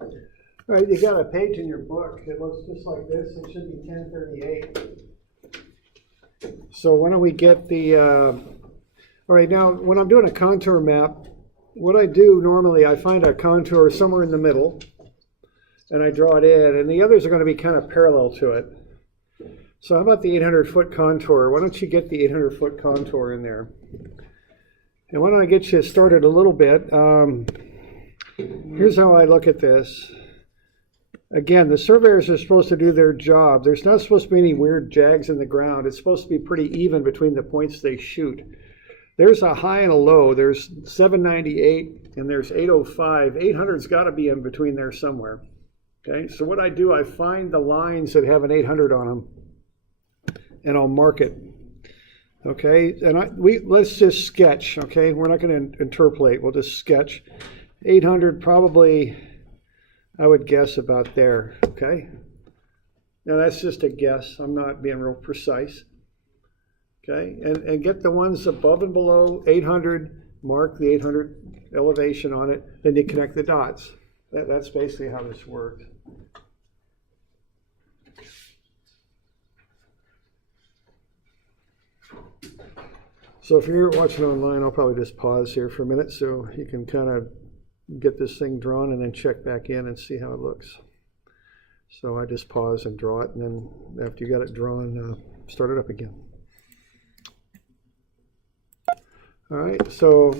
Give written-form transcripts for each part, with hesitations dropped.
All right, you got a page in your book that looks just like this. It should be 1038. So why don't we get the, all right, now when I'm doing a contour map, what I do normally, I find a contour somewhere in the middle and I draw it in, and the others are going to be kind of parallel to it. So how about the 800-foot contour? Why don't you get the 800-foot contour in there? And why don't I get you started a little bit? Here's how I look at this. Again, the surveyors are supposed to do their job. There's not supposed to be any weird jags in the ground. It's supposed to be pretty even between the points they shoot. There's a high and a low. There's 798 and there's 805. 800's got to be in between there somewhere. Okay, so what I do, I find the lines that have an 800 on them and I'll mark it. Okay, and let's just sketch. Okay, we're not going to interpolate. We'll just sketch. 800 probably, I would guess about there. Okay, now that's just a guess. I'm not being real precise. Okay, and get the ones above and below 800, mark the 800 elevation on it, then you connect the dots. That's basically how this works. So if you're watching online, I'll probably just pause here for a minute so you can kind of get this thing drawn and then check back in and see how it looks. So I just pause and draw it, and then after you got it drawn, start it up again. All right, so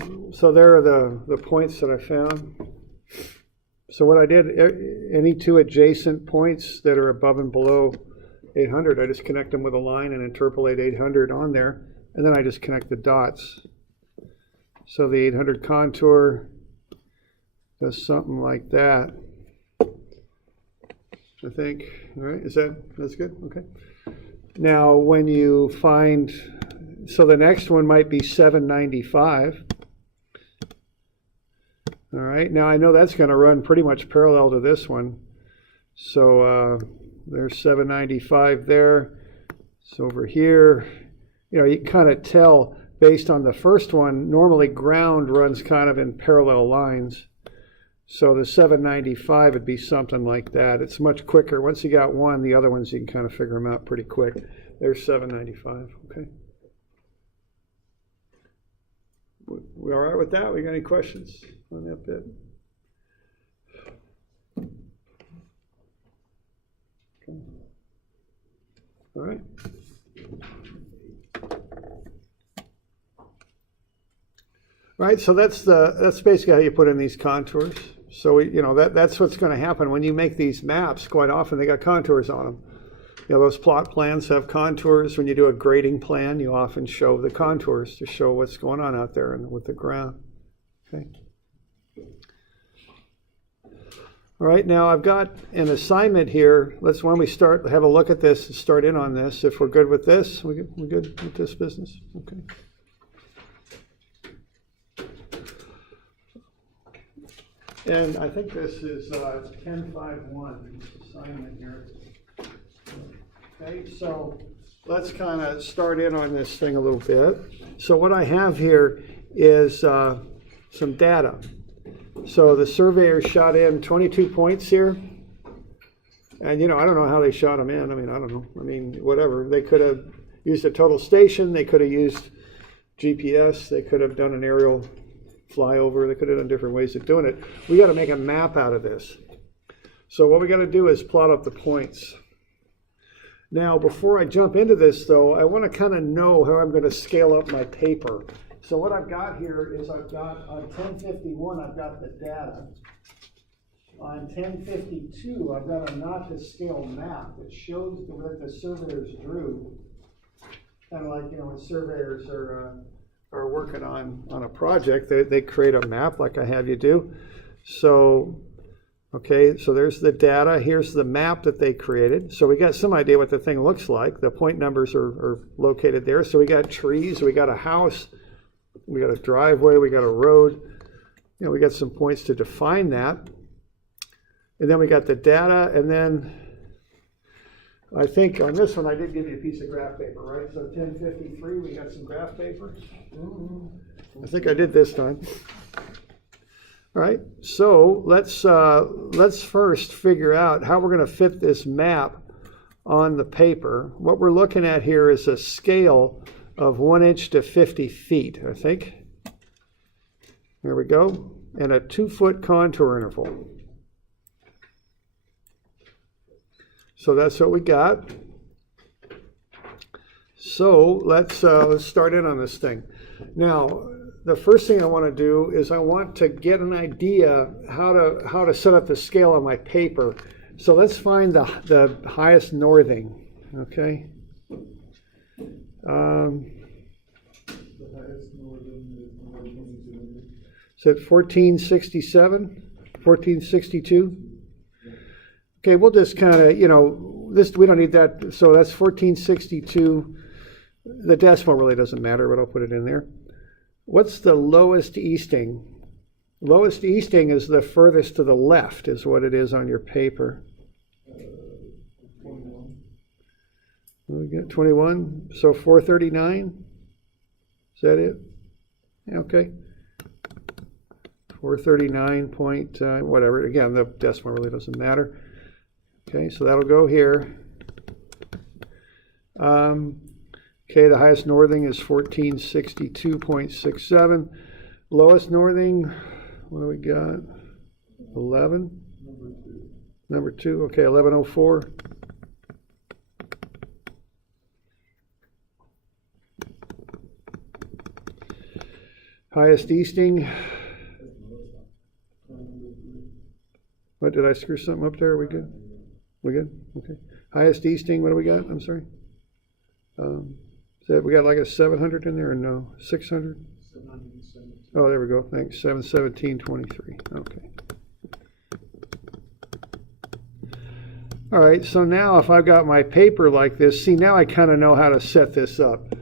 there are the points that I found. So what I did, any two adjacent points that are above and below 800, I just connect them with a line and interpolate 800 on there, and then I just connect the dots. So the 800 contour does something like that, I think. All right, that's good? Okay. Now when you find, so the next one might be 795. All right, now I know that's going to run pretty much parallel to this one. So there's 795 there. So over here, you know, you can kind of tell based on the first one, normally ground runs kind of in parallel lines. So the 795 would be something like that. It's much quicker. Once you got one, the other ones you can kind of figure them out pretty quick. There's 795, okay. We all right with that? We got any questions on that bit? Okay. All right. All right, so that's basically how you put in these contours. So that's what's going to happen when you make these maps. Quite often they got contours on them. You know, those plot plans have contours. When you do a grading plan, you often show the contours to show what's going on out there and with the ground. Okay. All right, now I've got an assignment here. Why don't we start, have a look at this and start in on this. If we're good with this, we're good with this business? Okay. And I think this is 10.5.1, this assignment here. Okay, so let's kind of start in on this thing a little bit. So what I have here is some data. So the surveyor shot in 22 points here. And, I don't know how they shot them in. I don't know. Whatever. They could have used a total station. They could have used GPS. They could have done an aerial flyover. They could have done different ways of doing it. We got to make a map out of this. So what we got to do is plot up the points. Now, before I jump into this, though, I want to kind of know how I'm going to scale up my paper. So what I've got here is I've got on 1051, I've got the data. On 1052, I've got a not-to-scale map that shows what the surveyors drew. Kind of like, when surveyors are working on a project, they create a map like I have you do. So, okay, so there's the data. Here's the map that they created. So we got some idea what the thing looks like. The point numbers are located there. So we got trees, we got a house, we got a driveway, we got a road. We got some points to define that. And then we got the data, and then I think on this one I did give you a piece of graph paper, right? So 1053, we got some graph paper. I think I did this time. All All right, so let's first figure out how we're going to fit this map on the paper. What we're looking at here is a scale of 1 inch to 50 feet, I think. There we go, and a 2-foot contour interval. So that's what we got. So let's start in on this thing. Now, the first thing I want to do is I want to get an idea how to set up the scale on my paper. So let's find the highest northing, okay? Is it 1467, 1462? Okay, we'll just kind of, this, we don't need that. So that's 1462. The decimal really doesn't matter, but I'll put it in there. What's the lowest easting? Lowest easting is the furthest to the left, is what it is on your paper. 21. We got 21. So 439. Is that it? Yeah, okay. 439 point whatever. Again, the decimal really doesn't matter. Okay, so that'll go here. Okay, the highest northing is 1462.67. Lowest northing, what do we got? 11? Number 2, okay, 1104. Highest easting. What, did I screw something up there? Are we good? We good? Okay. Highest easting, what do we got? I'm sorry. So we got like a 700 in there or no? 600? 770. Oh, there we go. Thanks. 717.23. Okay. All right. So now if I've got my paper like this, see, now I kind of know how to set this up.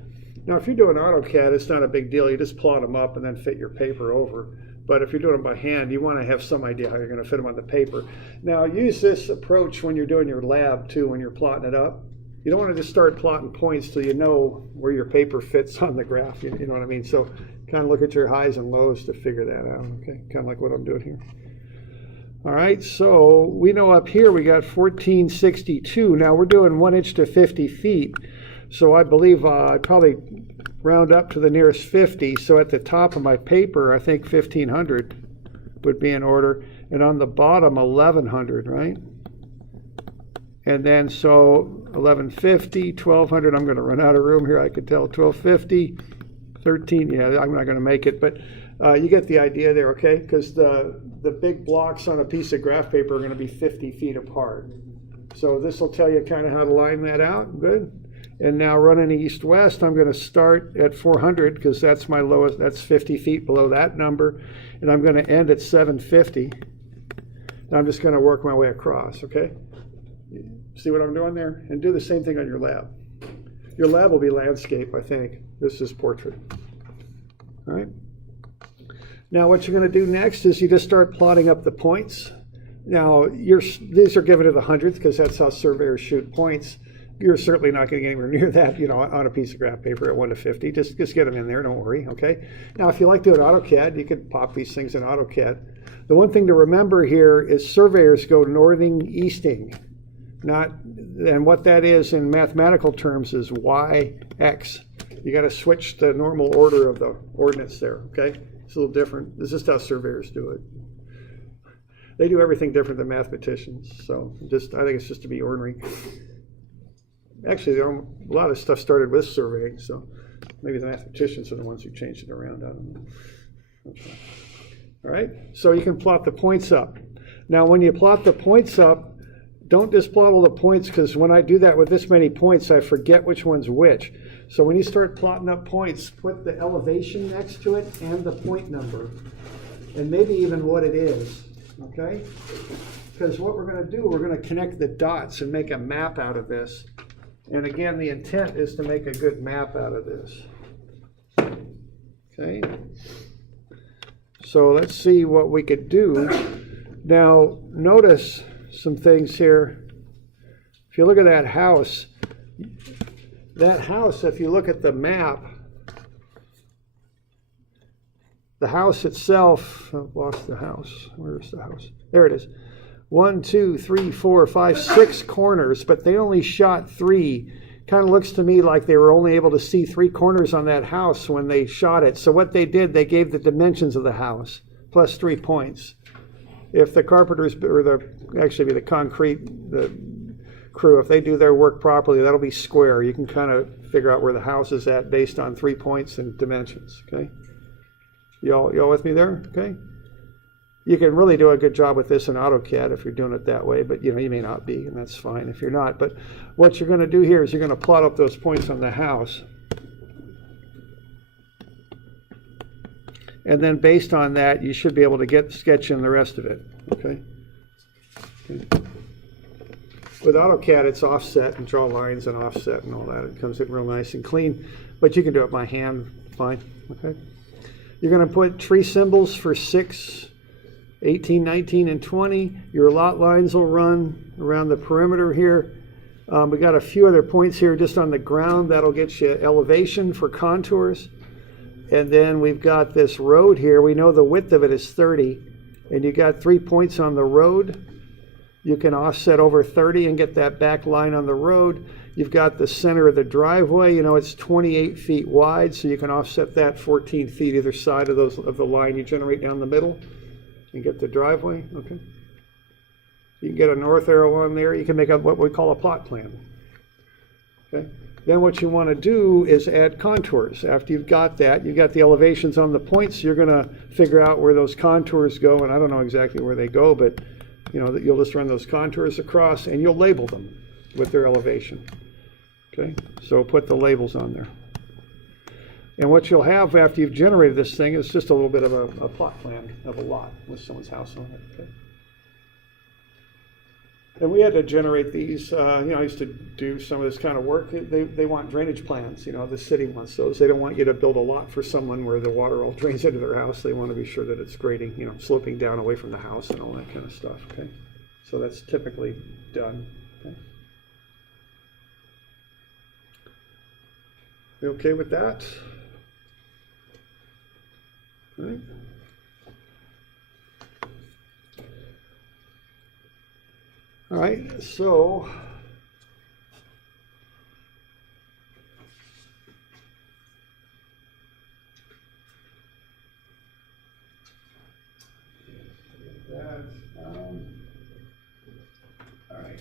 Now, if you're doing AutoCAD, it's not a big deal. You just plot them up and then fit your paper over. But if you're doing them by hand, you want to have some idea how you're going to fit them on the paper. Now, use this approach when you're doing your lab, too, when you're plotting it up. You don't want to just start plotting points till you know where your paper fits on the graph. You know what I mean? So kind of look at your highs and lows to figure that out. Okay, kind of like what I'm doing here. All right, so we know up here we got 1462. Now we're doing 1 inch to 50 feet. So I believe I'd probably round up to the nearest 50. So at the top of my paper, I think 1500 would be in order. And on the bottom, 1100, right? And then so 1150, 1200, I'm going to run out of room here, I could tell. 1250, 13, yeah, I'm not going to make it, but you get the idea there, okay? Because the big blocks on a piece of graph paper are going to be 50 feet apart. So this will tell you kind of how to line that out. Good. And now running east-west, I'm going to start at 400 because that's my lowest, that's 50 feet below that number. And I'm going to end at 750. And I'm just going to work my way across, okay? See what I'm doing there? And do the same thing on your lab. Your lab will be landscape, I think. This is portrait. All right. Now what you're going to do next is you just start plotting up the points. Now these are given to the hundredth because that's how surveyors shoot points. You're certainly not going to get anywhere near that, on a piece of graph paper at 1 to 50. Just get them in there, don't worry, okay? Now, if you like doing AutoCAD, you could pop these things in AutoCAD. The one thing to remember here is surveyors go northing, easting. And what that is in mathematical terms is YX. You got to switch the normal order of the ordinates there, okay? It's a little different. This is how surveyors do it. They do everything different than mathematicians, so I think it's just to be ornery. Actually, a lot of stuff started with surveying, so maybe the mathematicians are the ones who changed it around. I don't know. Okay. All right, so you can plot the points up. Now, when you plot the points up, don't just plot all the points, because when I do that with this many points, I forget which one's which. So when you start plotting up points, put the elevation next to it and the point number, and maybe even what it is, okay? Because what we're going to do, we're going to connect the dots and make a map out of this. And again, the intent is to make a good map out of this. Okay. So let's see what we could do. Now, notice some things here. If you look at that house, if you look at the map, The house itself, I've lost the house. Where's the house? There it is. 1, 2, 3, 4, 5, 6 corners, but they only shot 3. Kind of looks to me like they were only able to see 3 corners on that house when they shot it. So what they did, they gave the dimensions of the house plus 3 points. If the carpenters, or actually the concrete, the crew, if they do their work properly, that'll be square. You can kind of figure out where the house is at based on 3 points and dimensions. Okay, y'all with me there? Okay. You can really do a good job with this in AutoCAD if you're doing it that way, but you may not be, and that's fine if you're not. But what you're going to do here is you're going to plot up those points on the house. And then based on that, you should be able to sketch in the rest of it. Okay. With AutoCAD, it's offset and draw lines and offset and all that. It comes in real nice and clean, but you can do it by hand fine. Okay. You're going to put tree symbols for 6, 18, 19, and 20. Your lot lines will run around the perimeter here. We got a few other points here just on the ground. That'll get you elevation for contours. And then we've got this road here. We know the width of it is 30. And you got 3 points on the road. You can offset over 30 and get that back line on the road. You've got the center of the driveway. It's 28 feet wide, so you can offset that 14 feet either side of the line you generate down the middle. And get the driveway, okay? You can get a north arrow on there. You can make up what we call a plot plan, okay? Then what you want to do is add contours. After you've got that, you've got the elevations on the points. You're going to figure out where those contours go, and I don't know exactly where they go, but that you'll just run those contours across, and you'll label them with their elevation, okay? So put the labels on there. And what you'll have after you've generated this thing is just a little bit of a plot plan of a lot with someone's house on it. Okay. And we had to generate these. I used to do some of this kind of work. They want drainage plans. The city wants those. They don't want you to build a lot for someone where the water all drains into their house. They want to be sure that it's grading, sloping down away from the house and all that kind of stuff. Okay. So that's typically done. Okay. You okay with that? Right. All right, so that's all right.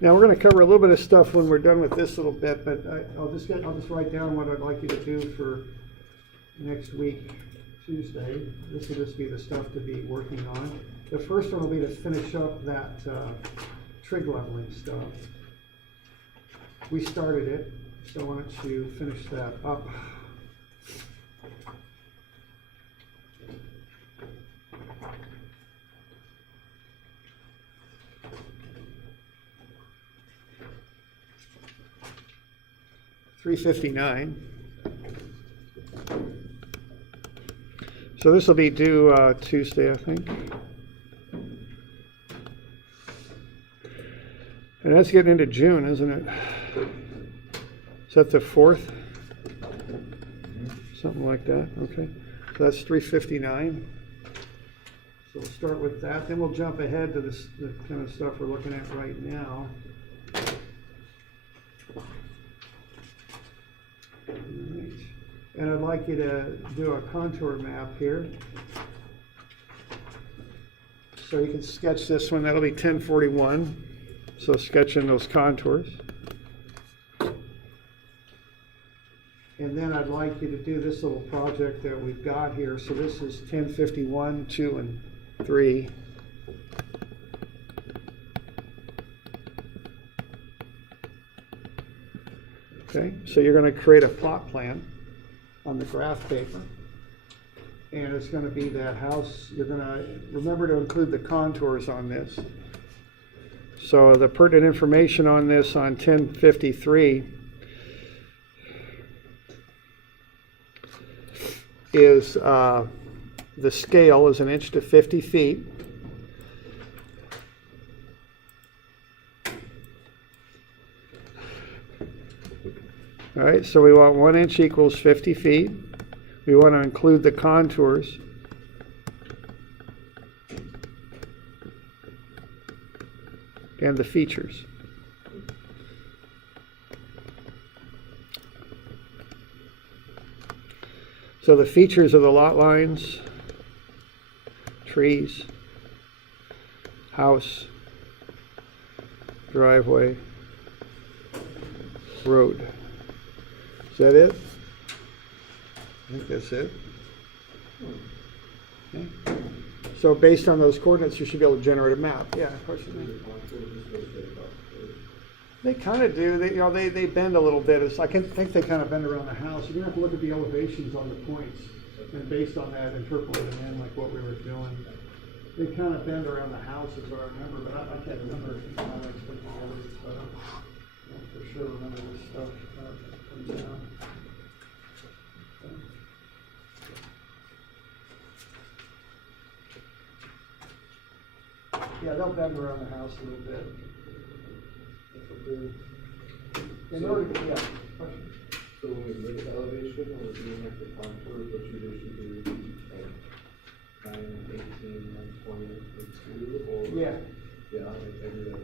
Now we're going to cover a little bit of stuff when we're done with this little bit, but I'll just write down what I'd like you to do for next week, Tuesday. This will just be the stuff to be working on. The first one will be to finish up that trig leveling stuff. We started it, so why don't you finish that up. $359. So this will be due Tuesday, I think. And that's getting into June, isn't it? Is that the 4th? Something like that. Okay. So that's $359. So we'll start with that. Then we'll jump ahead to the kind of stuff we're looking at right now. Right. And I'd like you to do a contour map here. So you can sketch this one. That'll be 1041. So sketch in those contours. And then I'd like you to do this little project that we've got here. So this is 1051, 2, and 3. Okay, so you're going to create a plot plan on the graph paper. And it's going to be that house. You're going to remember to include the contours on this. So the pertinent information on this on 1053 is the scale is 1 inch to 50 feet. All right, so we want 1 inch equals 50 feet. We want to include the contours. And the features. So the features are the lot lines, trees, house, driveway, road. Is that it? I think that's it. Okay. So based on those coordinates, you should be able to generate a map. Yeah, of course you may. They kind of do. They bend a little bit. I can think they kind of bend around the house. You're gonna have to look at the elevations on the points, and based on that, interpolate them in like what we were doing. They kind of bend around the house, as I remember, but I can't remember if I don't for sure remember this stuff. Yeah, they'll bend around the house a little bit. In order to, yeah. So when we look at elevation, we're doing like the contours, what you usually do, like 9, 18, 20, and 2, or yeah, like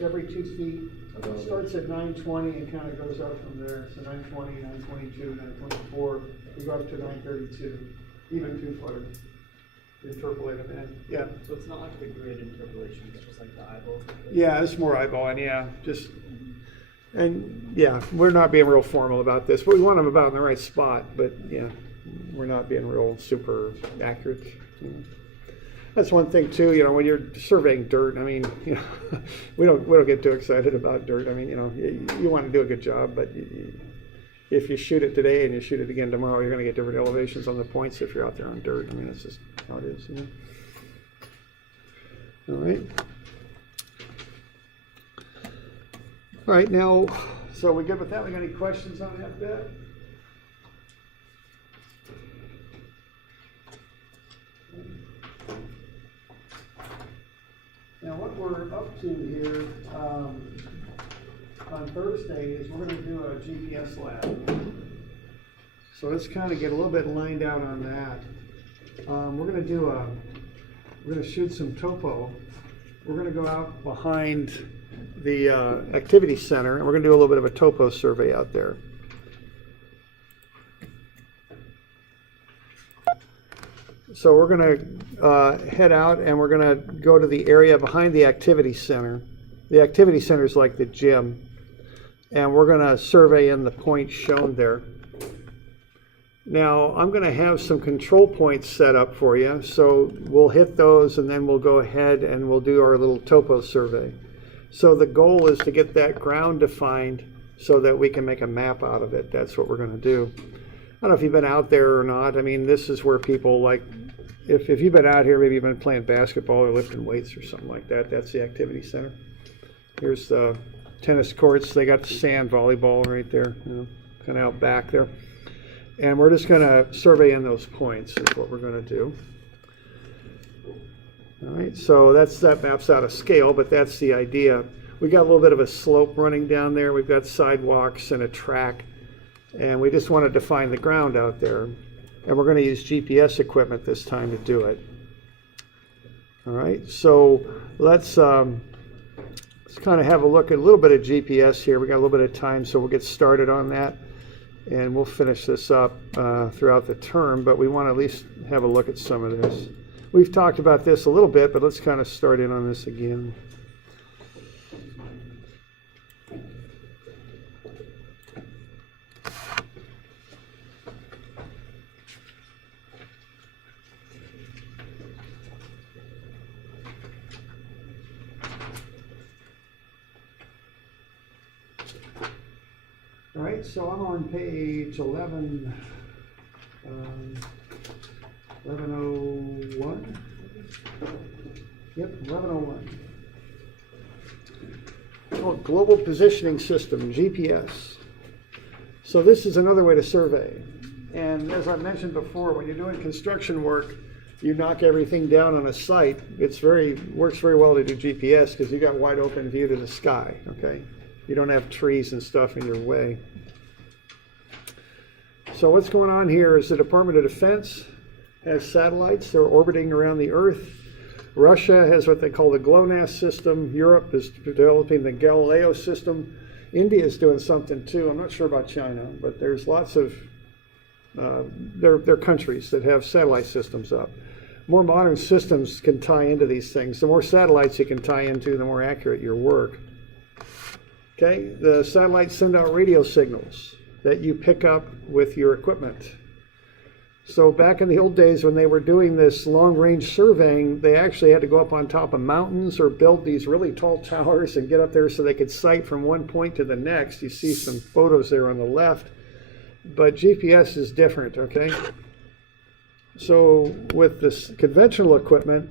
every 2 feet. It starts at 920 and kind of goes up from there. So 920, 922, 924. We go up to 932, even 2 footers. Interpolate them in. Yeah. So it's not like the grid interpolation, it's just like the eyeball? Yeah, it's more eyeballing, yeah. Just, and yeah, we're not being real formal about this, but we want them about in the right spot, but yeah, we're not being real super accurate. That's one thing too, when you're surveying dirt, I mean, we don't get too excited about dirt. I mean, you want to do a good job, but if you shoot it today and you shoot it again tomorrow, you're going to get different elevations on the points if you're out there on dirt. I mean, that's just how it is. All right. All right, now, so we good with that? We got any questions on that bit? Now, what we're up to here on Thursday is we're going to do a GPS lab. So let's kind of get a little bit lined out on that. We're going to shoot some topo. We're going to go out behind the activity center, and we're going to do a little bit of a topo survey out there. So we're going to head out, and we're going to go to the area behind the activity center. The activity center is like the gym, and we're going to survey in the points shown there. Now, I'm going to have some control points set up for you, so we'll hit those, and then we'll go ahead and we'll do our little topo survey. So the goal is to get that ground defined so that we can make a map out of it. That's what we're going to do. I don't know if you've been out there or not. I mean, this is where people like, if you've been out here, maybe you've been playing basketball or lifting weights or something like that. That's the activity center. Here's the tennis courts. They got the sand volleyball right there, kind of out back there. And we're just going to survey in those points is what we're going to do. All right, so that map's out of scale, but that's the idea. We got a little bit of a slope running down there. We've got sidewalks and a track, and we just want to define the ground out there. And we're going to use GPS equipment this time to do it. All right, so let's kind of have a look at a little bit of GPS here. We got a little bit of time, so we'll get started on that. And we'll finish this up throughout the term, but we want to at least have a look at some of this. We've talked about this a little bit, but let's kind of start in on this again. All right, so I'm on page 11, 1101. Yep, 1101. Oh, Global Positioning System, GPS. So this is another way to survey. And as I mentioned before, when you're doing construction work, you knock everything down on a site. Works very well to do GPS because you got wide open view to the sky. Okay. You don't have trees and stuff in your way. So what's going on here is the Department of Defense has satellites. They're orbiting around the Earth. Russia has what they call the GLONASS system. Europe is developing the Galileo system. India is doing something too. I'm not sure about China, but there's lots of there are countries that have satellite systems up. More modern systems can tie into these things. The more satellites you can tie into, the more accurate your work. Okay, the satellites send out radio signals that you pick up with your equipment. So back in the old days when they were doing this long-range surveying, they actually had to go up on top of mountains or build these really tall towers and get up there so they could sight from one point to the next. You see some photos there on the left. But GPS is different, okay? So with this conventional equipment,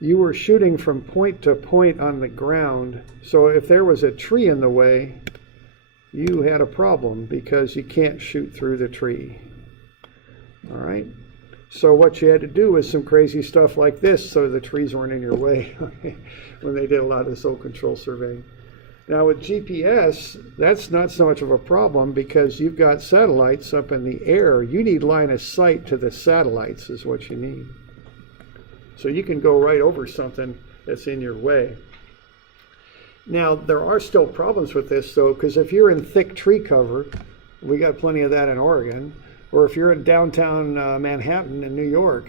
you were shooting from point to point on the ground. So if there was a tree in the way, you had a problem because you can't shoot through the tree. All right? So what you had to do was some crazy stuff like this so the trees weren't in your way when they did a lot of this old control surveying. Now with GPS, that's not so much of a problem because you've got satellites up in the air. You need line of sight to the satellites is what you need. So you can go right over something that's in your way. Now there are still problems with this though, because if you're in thick tree cover, we got plenty of that in Oregon, or if you're in downtown Manhattan in New York,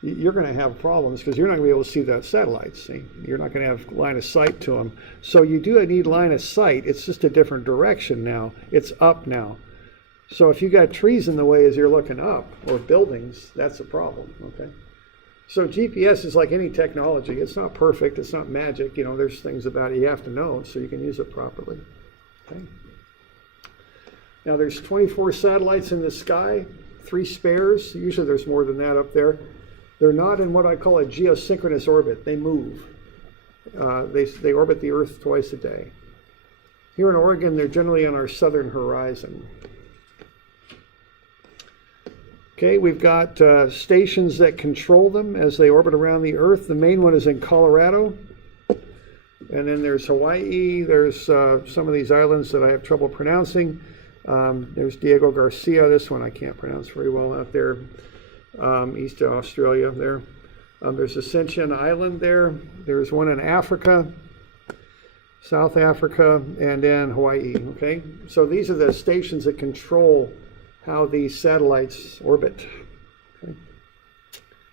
you're going to have problems because you're not going to be able to see the satellites. See? You're not going to have line of sight to them. So you do need line of sight. It's just a different direction now. It's up now. So if you got trees in the way as you're looking up or buildings, that's a problem. Okay. So GPS is like any technology. It's not perfect. It's not magic. You know, there's things about it you have to know so you can use it properly. Okay. Now there's 24 satellites in the sky, 3 spares. Usually there's more than that up there. They're not in what I call a geosynchronous orbit. They move. They orbit the Earth twice a day. Here in Oregon, they're generally on our southern horizon. Okay, we've got stations that control them as they orbit around the Earth. The main one is in Colorado. And then there's Hawaii. There's some of these islands that I have trouble pronouncing. There's Diego Garcia. This one I can't pronounce very well out there. East of Australia there. There's Ascension Island there. There's one in Africa, South Africa, and then Hawaii, okay? So these are the stations that control how these satellites orbit. Okay?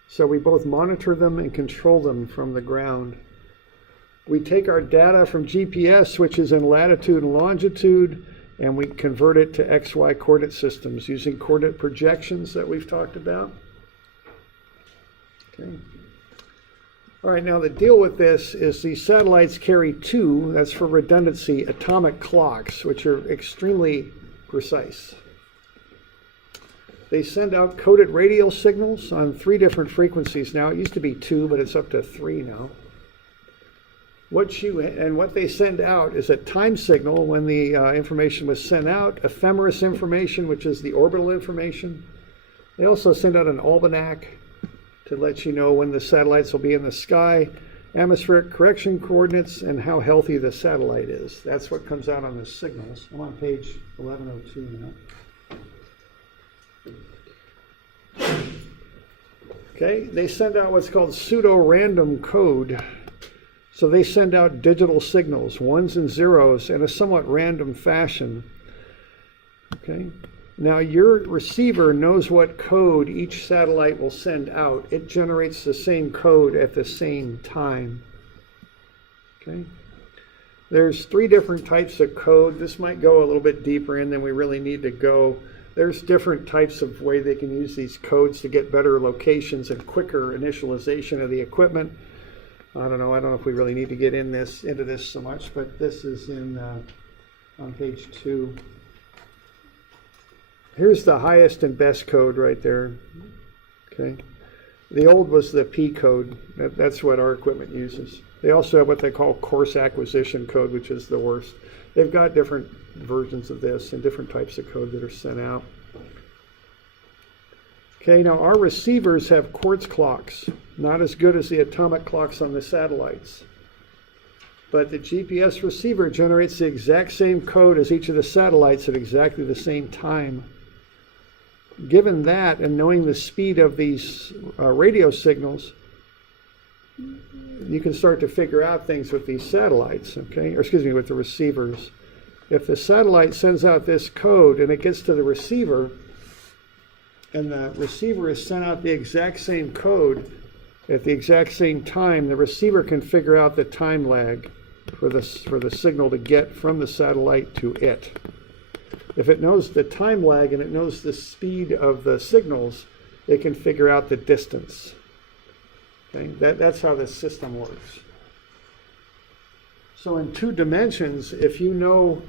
So we both monitor them and control them from the ground. We take our data from GPS, which is in latitude and longitude, and we convert it to XY coordinate systems using coordinate projections that we've talked about. Okay. All right, now the deal with this is these satellites carry 2, that's for redundancy, atomic clocks, which are extremely precise. They send out coded radio signals on 3 different frequencies now. It used to be 2, but it's up to 3 now. What they send out is a time signal when the information was sent out, ephemeris information, which is the orbital information. They also send out an almanac to let you know when the satellites will be in the sky, atmospheric correction coordinates, and how healthy the satellite is. That's what comes out on the signals. I'm on page 1102 now. Okay, they send out what's called pseudo-random code. So they send out digital signals, 1s and 0s, in a somewhat random fashion. Okay. Now your receiver knows what code each satellite will send out. It generates the same code at the same time. Okay. There's 3 different types of code. This might go a little bit deeper in than we really need to go. There's different types of way they can use these codes to get better locations and quicker initialization of the equipment. I don't know if we really need to get into this so much, but this is on page 2. Here's the highest and best code right there. Okay. The old was the P code. That's what our equipment uses. They also have what they call course acquisition code, which is the worst. They've got different versions of this and different types of code that are sent out. Okay, now our receivers have quartz clocks, not as good as the atomic clocks on the satellites. But the GPS receiver generates the exact same code as each of the satellites at exactly the same time. given that and knowing the speed of these radio signals, you can start to figure out things with these satellites, okay? Or excuse me, with the receivers. If the satellite sends out this code and it gets to the receiver, and the receiver has sent out the exact same code at the exact same time, the receiver can figure out the time lag for the signal to get from the satellite to it. If it knows the time lag and it knows the speed of the signals, it can figure out the distance. Okay? That's how this system works. So in 2 dimensions, if you know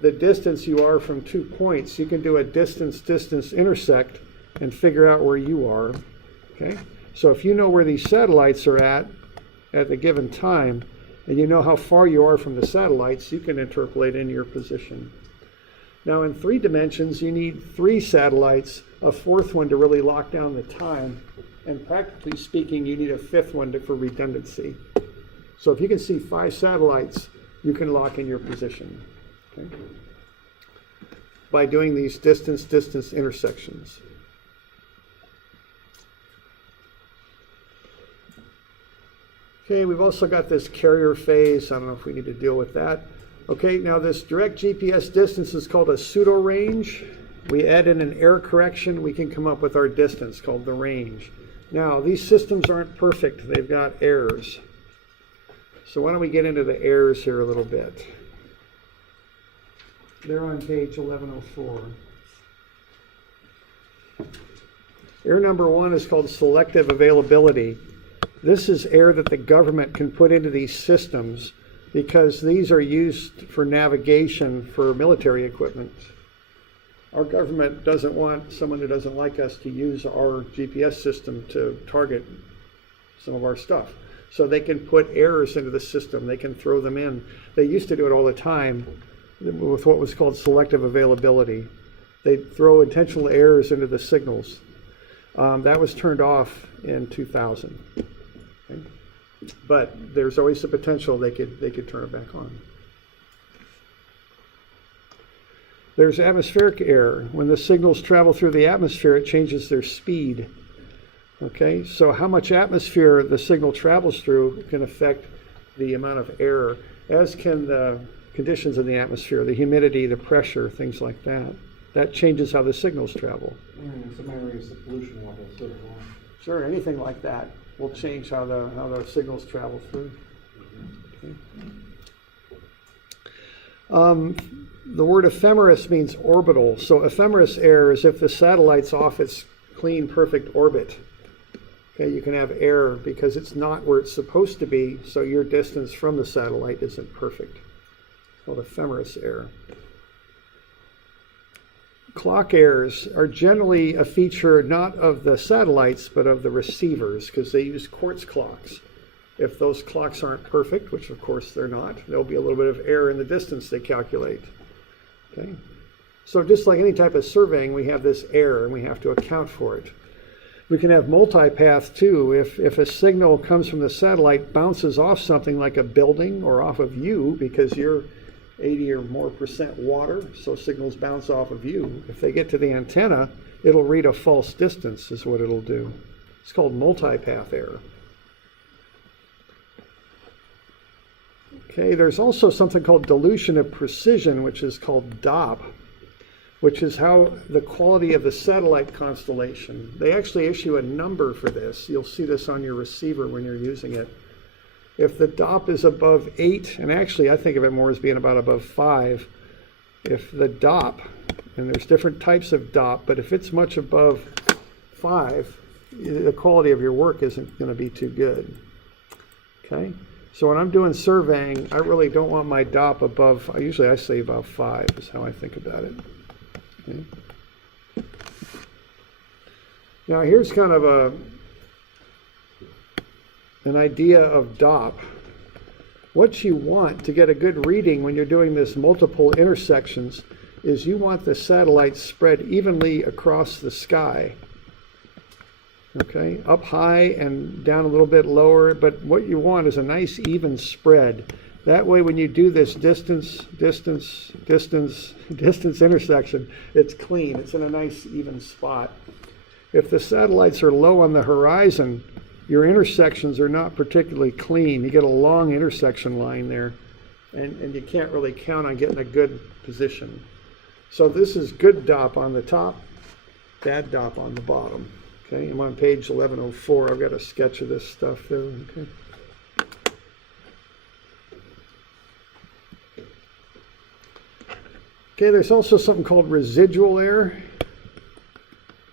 the distance you are from 2 points, you can do a distance intersect and figure out where you are. Okay? So if you know where these satellites are at the given time, and you know how far you are from the satellites, you can interpolate in your position. Now in 3 dimensions, you need 3 satellites, a 4th one to really lock down the time, and practically speaking, you need a 5th one for redundancy. So if you can see 5 satellites, you can lock in your position. Okay? By doing these distance intersections. Okay, we've also got this carrier phase. I don't know if we need to deal with that. Okay, now this direct GPS distance is called a pseudo range. We add in an error correction, we can come up with our distance called the range. Now, these systems aren't perfect. They've got errors. So why don't we get into the errors here a little bit. They're on page 1104. Error number 1 is called selective availability. This is error that the government can put into these systems because these are used for navigation for military equipment. Our government doesn't want someone who doesn't like us to use our GPS system to target some of our stuff. So they can put errors into the system. They can throw them in. They used to do it all the time with what was called selective availability. They'd throw intentional errors into the signals. That was turned off in 2000. Okay? But there's always the potential they could turn it back on. There's atmospheric error. When the signals travel through the atmosphere, it changes their speed. Okay, so how much atmosphere the signal travels through can affect the amount of error, as can the conditions in the atmosphere, the humidity, the pressure, things like that. That changes how the signals travel. Somebody raise the pollution level so long. Sure, anything like that will change how the signals travel through. Okay. The word ephemeris means orbital. So ephemeris error is if the satellite's off its clean, perfect orbit. Okay, you can have error because it's not where it's supposed to be, so your distance from the satellite isn't perfect. It's called ephemeris error. Clock errors are generally a feature not of the satellites, but of the receivers, because they use quartz clocks. If those clocks aren't perfect, which of course they're not, there'll be a little bit of error in the distance they calculate. Okay? So just like any type of surveying, we have this error and we have to account for it. We can have multipath too. If a signal comes from the satellite, bounces off something like a building or off of you because you're 80 or more % water, so signals bounce off of you. If they get to the antenna, it'll read a false distance is what it'll do. It's called multipath error. Okay, there's also something called dilution of precision, which is called DOP, which is how the quality of the satellite constellation. They actually issue a number for this. You'll see this on your receiver when you're using it. If the DOP is above 8, and actually I think of it more as being about above 5, if the DOP, and there's different types of DOP, but if it's much above 5, the quality of your work isn't going to be too good. Okay? So when I'm doing surveying, I really don't want my DOP above, usually I say about 5 is how I think about it. Okay. Now here's kind of an idea of DOP. What you want to get a good reading when you're doing this multiple intersections is you want the satellites spread evenly across the sky. Okay, up high and down a little bit lower, but what you want is a nice even spread. That way, when you do this distance intersection, it's clean. It's in a nice, even spot. If the satellites are low on the horizon, your intersections are not particularly clean. You get a long intersection line there, and you can't really count on getting a good position. So this is good DOP on the top, bad DOP on the bottom. Okay, I'm on page 1104. I've got a sketch of this stuff there. Okay. Okay, there's also something called residual air.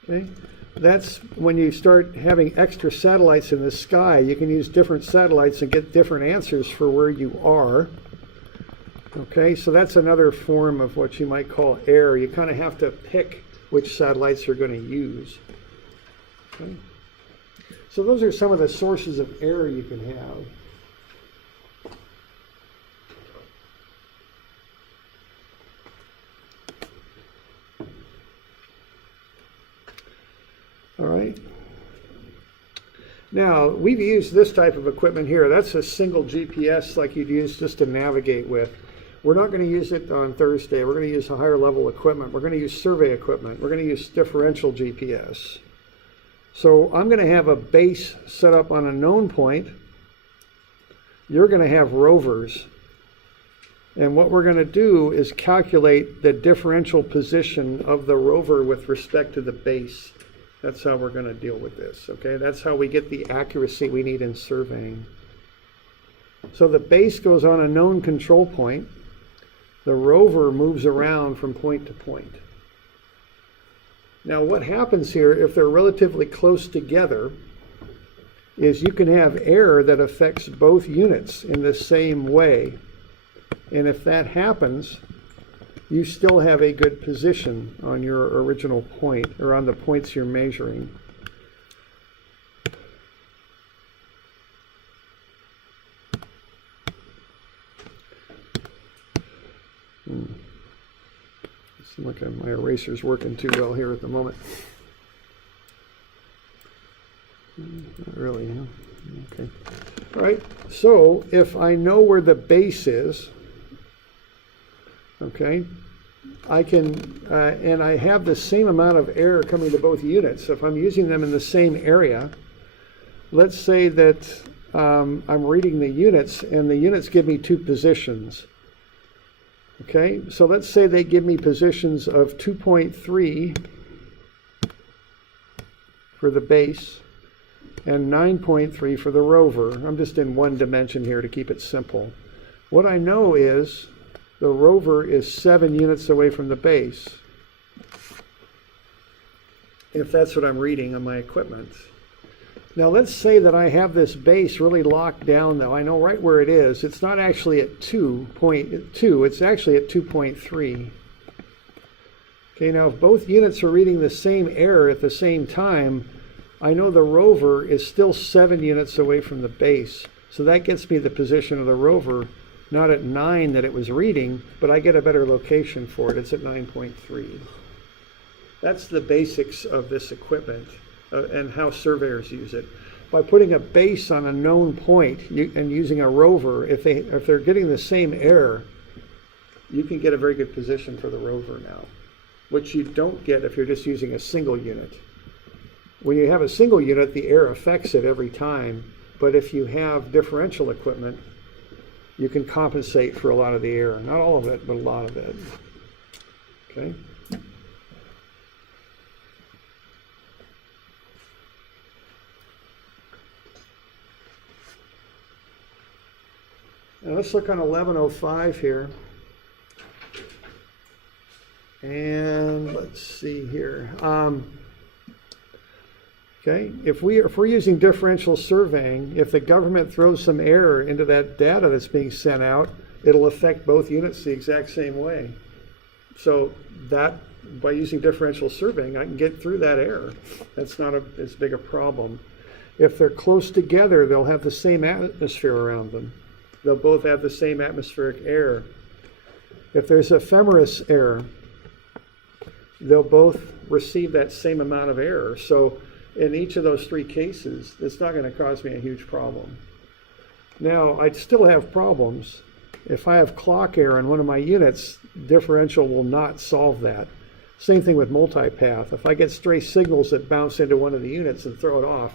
Okay, that's when you start having extra satellites in the sky. You can use different satellites and get different answers for where you are. Okay, so that's another form of what you might call air. You kind of have to pick which satellites you're going to use. Okay. So those are some of the sources of error you can have. All right. Now, we've used this type of equipment here. That's a single GPS like you'd use just to navigate with. We're not going to use it on Thursday. We're going to use a higher level equipment. We're going to use survey equipment. We're going to use differential GPS. So I'm going to have a base set up on a known point. You're going to have rovers. And what we're going to do is calculate the differential position of the rover with respect to the base. That's how we're going to deal with this, okay? That's how we get the accuracy we need in surveying. So the base goes on a known control point. The rover moves around from point to point. Now what happens here, if they're relatively close together, is you can have error that affects both units in the same way. And if that happens, you still have a good position on your original point, or on the points you're measuring. Look, my eraser's working too well here at the moment. Not really, huh? Okay. All right, so if I know where the base is, okay, I can, and I have the same amount of error coming to both units. If I'm using them in the same area, let's say that I'm reading the units, and the units give me two positions. Okay, so let's say they give me positions of 2.3 for the base and 9.3 for the rover. I'm just in one dimension here to keep it simple. What I know is the rover is 7 units away from the base, if that's what I'm reading on my equipment. Now let's say that I have this base really locked down though. I know right where it is. It's not actually at 2.2, it's actually at 2.3. Okay, now if both units are reading the same error at the same time, I know the rover is still 7 units away from the base. So that gets me the position of the rover, not at 9 that it was reading, but I get a better location for it. It's at 9.3. That's the basics of this equipment. And how surveyors use it. By putting a base on a known point and using a rover, if they're getting the same error, you can get a very good position for the rover now, which you don't get if you're just using a single unit. When you have a single unit, the error affects it every time, but if you have differential equipment, you can compensate for a lot of the error. Not all of it, but a lot of it. Okay? Now let's look on 1105 here. And let's see here. Okay, if we're using differential surveying, if the government throws some error into that data that's being sent out, it'll affect both units the exact same way. So that, by using differential surveying, I can get through that error. That's not as big a problem. If they're close together, they'll have the same atmosphere around them. They'll both have the same atmospheric air. If there's ephemeris error, they'll both receive that same amount of error. So in each of those 3 cases, it's not going to cause me a huge problem. Now, I'd still have problems If I have clock error in one of my units, differential will not solve that. Same thing with multipath. If I get stray signals that bounce into one of the units and throw it off,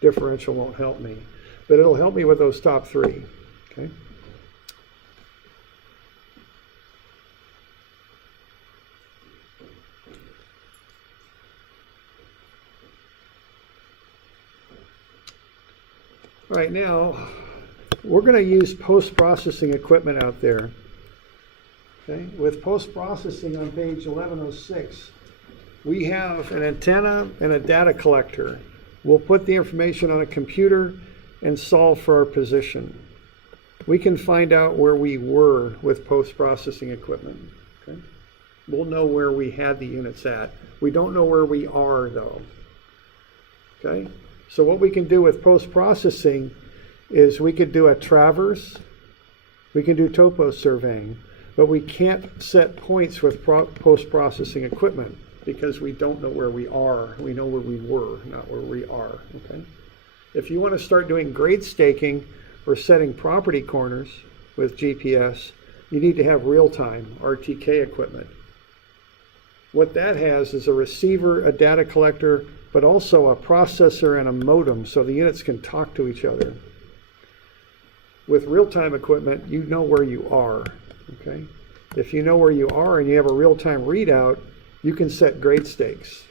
differential won't help me. But it'll help me with those top three. Okay. All right, now we're going to use post-processing equipment out there. Okay, with post-processing on page 1106, we have an antenna and a data collector. We'll put the information on a computer and solve for our position. We can find out where we were with post-processing equipment. Okay? We'll know where we had the units at. We don't know where we are, though. Okay? So what we can do with post-processing is we could do a traverse, we can do topo surveying, but we can't set points with post-processing equipment because we don't know where we are. We know where we were, not where we are. Okay? If you want to start doing grade staking or setting property corners with GPS, you need to have real-time RTK equipment. What that has is a receiver, a data collector, but also a processor and a modem so the units can talk to each other. With real-time equipment, you know where you are. Okay? If you know where you are and you have a real-time readout, you can set grade stakes.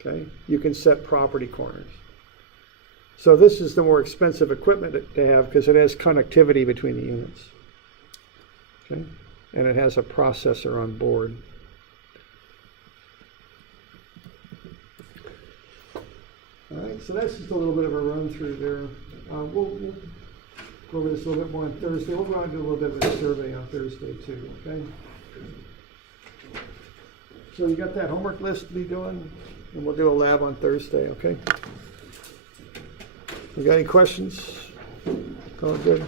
Okay? You can set property corners. So this is the more expensive equipment to have because it has connectivity between the units. Okay? And it has a processor on board. All right, so that's just a little bit of a run through there. We'll go over this a little bit more on Thursday. We'll go out and do a little bit of a survey on Thursday too, okay? So you got that homework list to be doing? And we'll do a lab on Thursday, okay? You got any questions? All good?